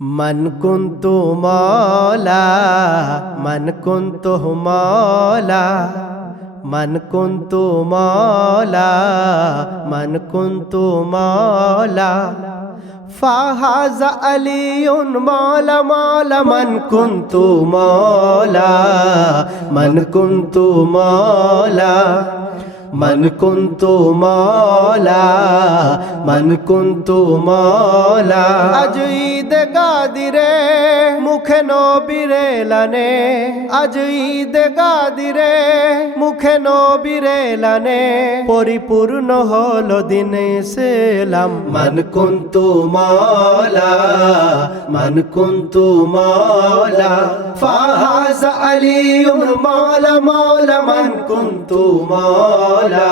من كنت مولا من كنت مولا من كنت مولا من كنت مولا فهذا علي مولا مولا من كنت مولا من كنت مولا من كنت مولا من كنت مولا আজ ঈদ গাদিরে মুখে নবীরে লানে আজ ঈদ গাদিরে মুখে নবীরে লানে পরিপূর্ণ হলো দিন ইসলাম মান কুনতু মাওলা মান কুনতু মাওলা ফাহাযা আলিয়ুল মাওলা মাওলা মান কুনতু মাওলা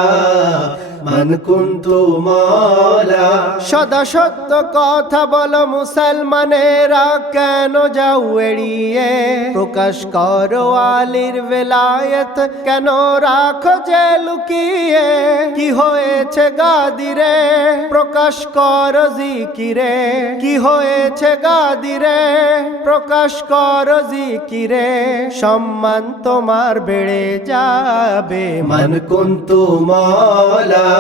মান কুনতু মাওলা সদা সত্য কথা বলো মুসলমানেরা কেন যাও এড়িয়ে প্রকাশ করো আলীর বেলায়েত কেন রাখো যে লুকিয়ে কি হয়েছে গাদিরে প্রকাশ করো জিকিরে কি হয়েছে গাদিরে প্রকাশ করো জিকিরে সম্মান তোমার বেড়ে যাবে মান কুনতু মাওলা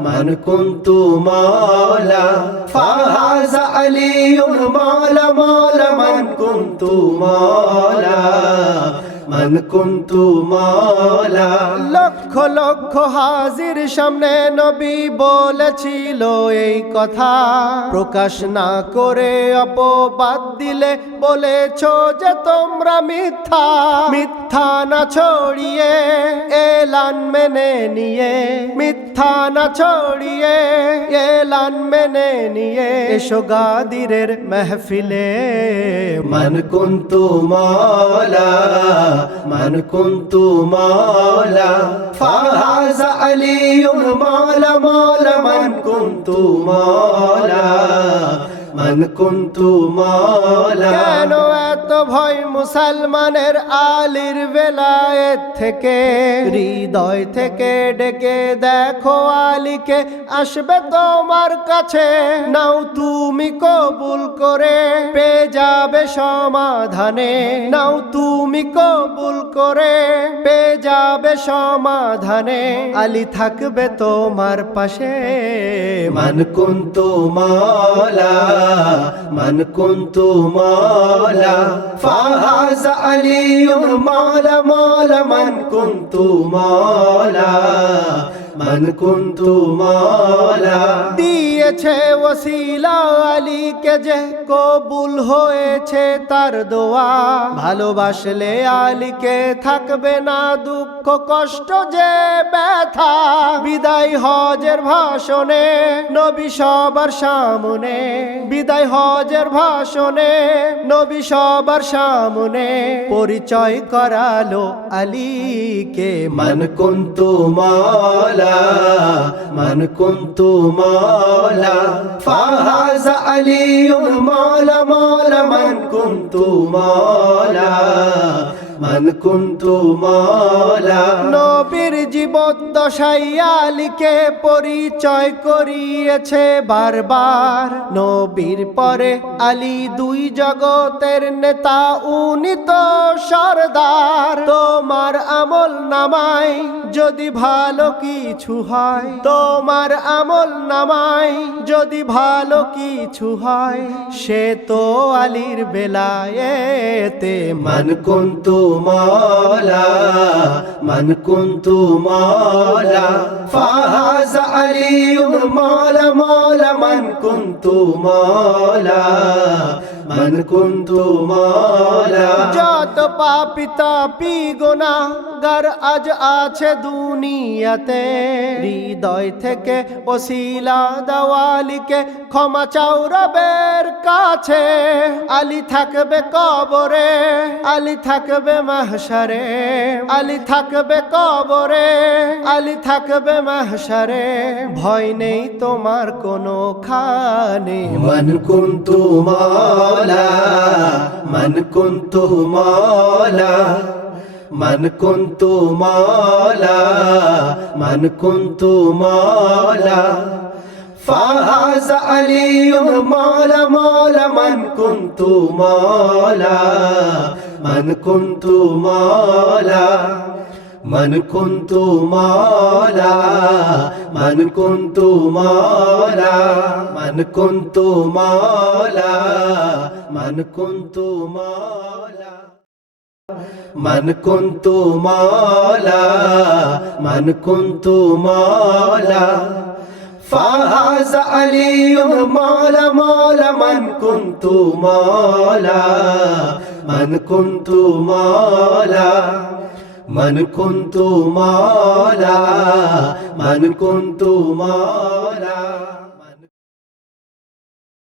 من كنت مولا فهذا علي مولا مولا من كنت مولا من كنت مولا লক্ষ লক্ষ হাজির সামনে নবী বলেছিল এই কথা প্রকাশ না করে অপবাদ দিলে বলেছ যে তোমরা মিথ্যা মিথ্যা না ছড়িয়ে এলান মেনে নিয়ে মিথ্যা না ছড়িয়ে এলান মেনে নিয়ে এসো গাদিরের মেহফিলে মান কুনতু মাওলা من كنت مولا فهذا علي مولا مولا من كنت مولا من كنت مولا কেন এত ভয় মুসলমানের আলীর বেলায়েত থেকে হৃদয় থেকে ডেকে দেখো আলীকে আসবে তোমার কাছে নাও তুমি কবুল করে পেয়ে যাবে সমাধানে নাও তুমি কবুল করে পেয়ে যাবে সমাধানে আলী থাকবে তোমার পাশে মান কুনতু মাওলা من كنت مولا فهذا علي مولا مولا من كنت مولا من كنت مولا দিয়েছে ওসিলা আলীকে যে কবুল হয়েছে তার দোয়া ভালোবাসলে আলীকে থাকবে না দুঃখ কষ্ট যে ব্যথা বিদায় হজের ভাষণে নবী সবার সামনে বিদায় হজের ভাষণে নবী সবার সামনে পরিচয় করালো আলীকে মান কুনতু মাওলা মান কুনতু মাওলা ফাহাযা আলিয়ুল মাওলা মাওলা মান কুনতু মাওলা মান কুনতু মাওলা নবীর জীবদ্দশায় আলীকে পরিচয় করিয়েছে বারবার নবীর পরে আলী দুই জগতের নেতা উনি তো সরদার তোমার আমল নামায় যদি ভালো কিছু হয় তোমার আমল নামায় যদি ভালো কিছু হয় সে তো আলীর বেলায়েতে মান কুনতু مولا من كنت مولا فهذا علي مولا مولا من كنت مولا من كنت مولا যত পাপী তাপী গুনাহগার আজ আছে দুনিয়াতে হৃদয় থেকে ওসিলা দাওয়ালিকে ক্ষমা চাও রবের কাছে আলী থাকবে কবরে আলী থাকবে মাহশারে আলী থাকবে কবরে আলী থাকবে মাহশারে ভয় নেই তোমার কোনো খানে মান কুনতু মাওলা মান কুনতু মাওলা من كنت مولا من كنت مولا فاز علي مولى مولى من كنت مولى من كنت مولى من كنت مولى من كنت مولى من كنت مولى من كنت مولى من كنت مولى من كنت مولى فاز علي مولى مولى من كنت مولى من كنت مولى من كنت مولى من كنت مولى